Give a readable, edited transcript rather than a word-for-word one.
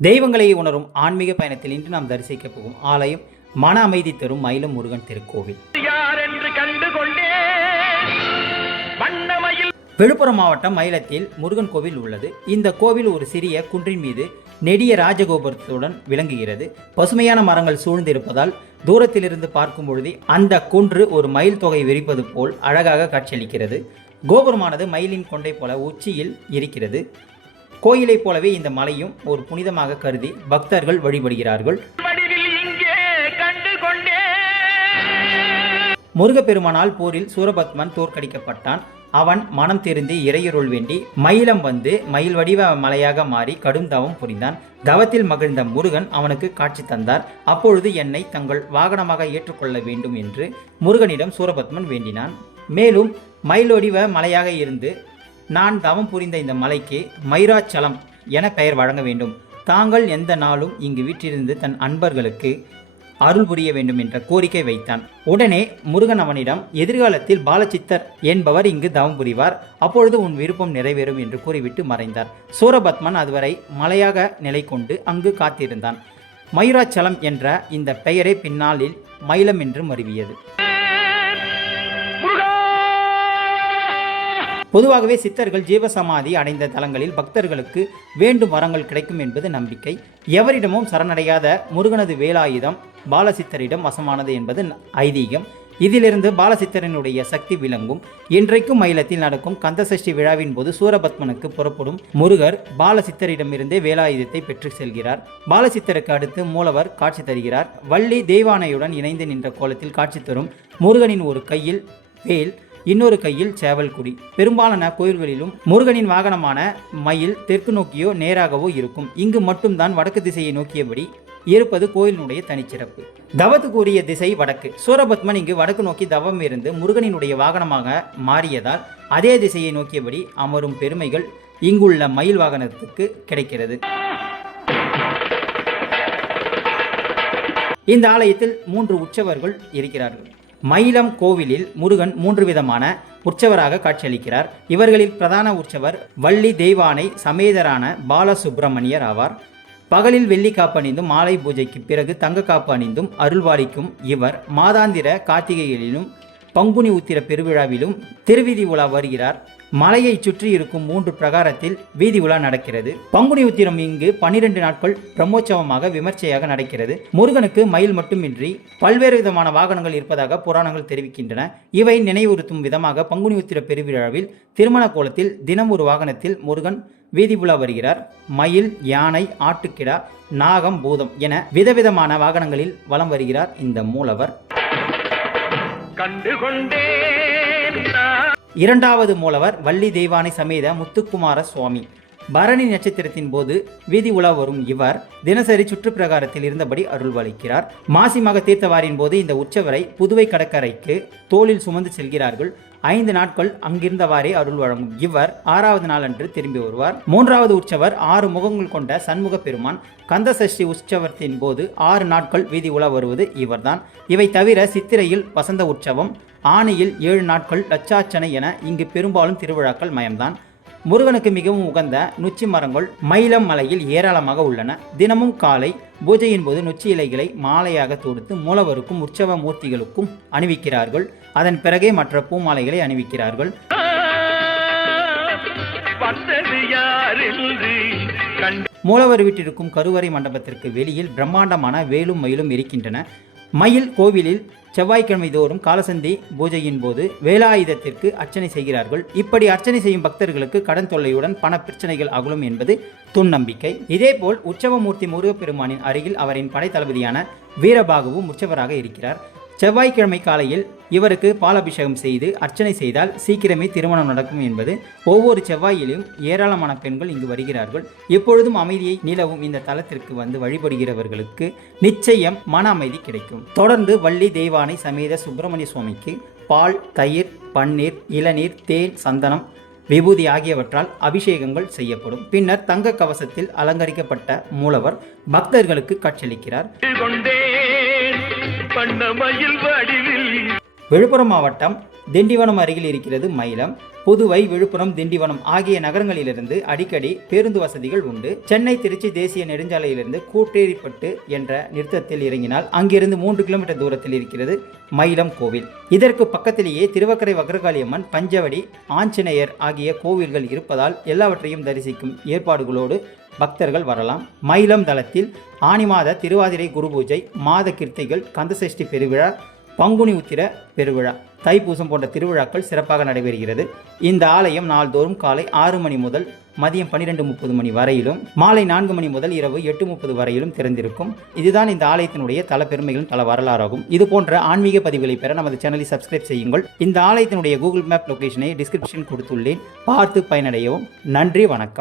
தெய்வங்களை உணரும் ஆன்மீக பயணத்தில் இன்று நாம் தரிசிக்க போகும் ஆலயம் மன அமைதி தரும் மயிலம் முருகன் திருக்கோவில். விழுப்புரம் மாவட்டம் மயிலத்தில் முருகன் கோவில் உள்ளது. இந்த கோவில் ஒரு சிறிய குன்றின் மீது நெடிய ராஜகோபுரத்துடன் விளங்குகிறது. பசுமையான மரங்கள் சூழ்ந்திருப்பதால் தூரத்திலிருந்து பார்க்கும் பொழுது அந்த குன்று ஒரு மயில் தொகை விரிப்பது போல் அழகாக காட்சியளிக்கிறது. கோபுரமானது மயிலின் கொண்டை போல உச்சியில் இருக்கிறது. கோயிலை போலவே இந்த மலையும் ஒரு புனிதமாக கருதி பக்தர்கள் வழிபடுகிறார்கள். முருகப்பெருமானால் போரில் சூரபத்மன் தோற்கடிக்கப்பட்டான். அவன் மனம் தெரிந்து இறையருள் வேண்டி மயிலம் வந்து மயில் வடிவ மலையாக மாறி கடும் தவம் புரிந்தான். தவத்தில் மகிழ்ந்த முருகன் அவனுக்கு காட்சி தந்தார். அப்பொழுது என்னை தங்கள் வாகனமாக ஏற்றுக்கொள்ள வேண்டும் என்று முருகனிடம் சூரபத்மன் வேண்டினான். மேலும் மயில் வடிவ மலையாக இருந்து நான் தவம் புரிந்த இந்த மலைக்கு மயிராச்சலம் என பெயர் வழங்க வேண்டும். தாங்கள் எந்த நாளும் இங்கு வீற்றிருந்து தன் அன்பர்களுக்கு அருள் புரிய வேண்டும் என்ற கோரிக்கை வைத்தான். உடனே முருகன் அவனிடம், எதிர்காலத்தில் பாலசித்தர் என்பவர் இங்கு தவம் புரிவார், அப்பொழுது உன் விருப்பம் நிறைவேறும் என்று கூறிவிட்டு மறைந்தார். சூரபத்மன் அதுவரை மலையாக நிலை கொண்டு அங்கு காத்திருந்தான். மயூராச்சலம் என்ற இந்த பெயரை பின்னாளில் மயிலம் என்று மருவியது. பொதுவாகவே சித்தர்கள் ஜீவசமாதி அடைந்த தலங்களில் பக்தர்களுக்கு வேண்டும் வரங்கள் கிடைக்கும் என்பது நம்பிக்கை. எவரிடமும் சரணடையாத முருகனது வேலாயுதம் பாலசித்தரிடம் வசமானது என்பது ஐதீகம். இதிலிருந்து பாலசித்தரனுடைய சக்தி விளங்கும். இன்றைக்கும் மயிலத்தில் நடக்கும் கந்தசஷ்டி விழாவின் போது சூரபத்மனுக்கு புறப்படும் முருகர் பாலசித்தரிடமிருந்தே வேலாயுதத்தை பெற்று செல்கிறார். பாலசித்தருக்கு அடுத்து மூலவர் காட்சி தருகிறார். வள்ளி தெய்வானையுடன் இணைந்து நின்ற கோலத்தில் காட்சி தரும் முருகனின் ஒரு கையில் வேல், இன்னொரு கையில் சேவல் குடி. பெரும்பாலான கோயில்களிலும் முருகனின் வாகனமான மயில் தெற்கு நோக்கியோ நேராகவோ இருக்கும். இங்கு மட்டும்தான் வடக்கு திசையை நோக்கியபடி இருப்பது கோயிலினுடைய தனிச்சிறப்பு. தவத்துக்குரிய திசை வடக்கு. சூரபத்மன் இங்கு வடக்கு நோக்கி தவம் இருந்து முருகனினுடைய வாகனமாக மாறியதால் அதே திசையை நோக்கியபடி அமரும் பெருமைகள் இங்குள்ள மயில் வாகனத்துக்கு கிடைக்கிறது. இந்த ஆலயத்தில் 3 உற்சவர்கள் இருக்கிறார்கள். மயிலம் கோவிலில் முருகன் 3 விதமான உற்சவராக காட்சியளிக்கிறார். இவர்களில் பிரதான உற்சவர் வள்ளி தெய்வானை சமேதரான பாலசுப்பிரமணியர் ஆவார். பகலில் வெள்ளி காப்பு அணிந்தும் மாலை பூஜைக்கு பிறகு தங்க காப்பு அணிந்தும் அருள்வாளிக்கும் இவர் மாதாந்திர கார்த்திகைகளிலும் பங்குனி உத்திர பெருவிழாவிலும் திருவீதி உலா வருகிறார். மலையை சுற்றி இருக்கும் 3 பிரகாரத்தில் வீதி உலா நடக்கிறது. பங்குனி உத்திரம் இங்கு 12 நாட்கள் பிரம்மோற்சவமாக விமர்சையாக நடக்கிறது. முருகனுக்கு மயில் மட்டுமின்றி பல்வேறு விதமான வாகனங்கள் இருப்பதாக புராணங்கள் தெரிவிக்கின்றன. இவை நினைவுறுத்தும் விதமாக பங்குனி உத்திர பெருவிழாவில் திருமண கோலத்தில் தினம் ஒரு வாகனத்தில் முருகன் வீதி உலா வருகிறார். மயில், யானை, ஆட்டுக்கிடா, நாகம், பூதம் என விதவிதமான வாகனங்களில் வலம் வருகிறார் இந்த மூலவர். இரண்டாவது மூலவர் வள்ளி தெய்வானை சமேத முத்துக்குமார சுவாமி. பரணி நட்சத்திரத்தின் போது வீதி உலா வரும் இவர் தினசரி சுற்றுப்பிரகாரத்தில் இருந்தபடி அருள்வளிக்கிறார். மாசி மக தீர்த்தவாரின் போது இந்த உற்சவரை புதுவை கடற்கரைக்கு தோளில் சுமந்து செல்கிறார்கள். 5 நாட்கள் அங்கிருந்தவாறே அருள் வழங்கும் இவர் 6வது நாளன்று திரும்பி வருவார். 3வது உற்சவர் 6 முகங்கள் கொண்ட சண்முக பெருமான். கந்தசஷ்டி உற்சவத்தின் போது 6 நாட்கள் வீதி உலா வருவது இவர்தான். இவை தவிர சித்திரையில் வசந்த உற்சவம், ஆணியில் 7 நாட்கள் லட்சார்ச்சனை என இங்கு பெரும்பாலும் திருவிழாக்கள் மயம்தான். முருகனுக்கு மிகவும் உகந்த நொச்சி மரங்கள் மயிலம் மலையில் ஏராளமாக உள்ளன. தினமும் காலை பூஜையின் போது நொச்சி இலைகளை மாலையாக தொடுத்து மூலவருக்கும் உற்சவ மூர்த்திகளுக்கும் அணிவிக்கிறார்கள். அதன் பிறகே மற்ற பூமாலைகளை அணிவிக்கிறார்கள். மூலவர் வீட்டிற்கும் கருவறை மண்டபத்திற்கு வெளியில் பிரம்மாண்டமான வேலும் மயிலும் இருக்கின்றன. மயில் கோவிலில் செவ்வாய்க்கிழமை தோறும் காலசந்தி பூஜையின் போது வேலாயுதத்திற்கு அர்ச்சனை செய்கிறார்கள். இப்படி அர்ச்சனை செய்யும் பக்தர்களுக்கு கடன் தொல்லையுடன் பண பிரச்சனைகள் அகலும் என்பது துண்ணம்பிக்கை. இதேபோல் உற்சவமூர்த்தி முருகப்பெருமானின் அருகில் அவரின் படைத்தளபதியான வீரபாகுவும் உற்சவராக இருக்கிறார். செவ்வாய்க்கிழமை காலையில் இவருக்கு பாலாபிஷேகம் செய்து அர்ச்சனை செய்தால் சீக்கிரமே திருமணம் நடக்கும் என்பது. ஒவ்வொரு செவ்வாயிலும் ஏராளமான பெண்கள் இங்கு வருகிறார்கள். எப்பொழுதும் அமைதியை நிலவும் இந்த தலத்திற்கு வந்து வழிபடுகிறவர்களுக்கு நிச்சயம் மன அமைதி கிடைக்கும். தொடர்ந்து வள்ளி தெய்வானை சமேத சுப்பிரமணிய சுவாமிக்கு பால், தயிர், பன்னீர், இளநீர், தேன், சந்தனம், விபூதி ஆகியவற்றால் அபிஷேகங்கள் செய்யப்படும். பின்னர் தங்க கவசத்தில் அலங்கரிக்கப்பட்ட மூலவர் பக்தர்களுக்கு காட்சியளிக்கிறார். விழுப்புரம் மாவட்டம் திண்டிவனம் அருகில் இருக்கிறது மயிலம். புதுவை, விழுப்புரம், திண்டிவனம் ஆகிய நகரங்களிலிருந்து அடிக்கடி பேருந்து வசதிகள் உண்டு. சென்னை திருச்சி தேசிய நெடுஞ்சாலையிலிருந்து கூட்டேரிப்பட்டு என்ற நிறுத்தத்தில் இறங்கினால் அங்கிருந்து 3 கிலோமீட்டர் தூரத்தில் இருக்கிறது மயிலம் கோவில். இதற்கு பக்கத்திலேயே திருவக்கரை வக்ரகாளியம்மன், பஞ்சவடி, ஆஞ்சநேயர் ஆகிய கோவில்கள் இருப்பதால் எல்லாவற்றையும் தரிசிக்கும் ஏற்பாடுகளோடு பக்தர்கள் வரலாம். மயிலம் தலத்தில் ஆனி மாத திருவாதிரை குரு பூஜை, மாத கிருத்தைகள், கந்தசஷ்டி பெருவிழா, பங்குனி உத்திர பெருவிழா, தைப்பூசம் போன்ற திருவிழாக்கள் சிறப்பாக நடைபெறுகிறது. இந்த ஆலயம் நாள்தோறும் காலை 6 மணி முதல் மதியம் 12:30 மணி வரையிலும், மாலை 4 மணி முதல் இரவு 8:30 வரையிலும் திறந்திருக்கும். இதுதான் இந்த ஆலயத்தினுடைய தல பெருமைகளும் தல வரலாறாகும். இது போன்ற ஆன்மீக பதிவுகளை பெற நமது சேனலை சப்ஸ்கிரைப் செய்யுங்கள். இந்த ஆலயத்தினுடைய கூகுள் மேப் லொகேஷனை டிஸ்கிரிப்ஷன் கொடுத்துள்ளேன். பார்த்து பயனடையவும். நன்றி, வணக்கம்.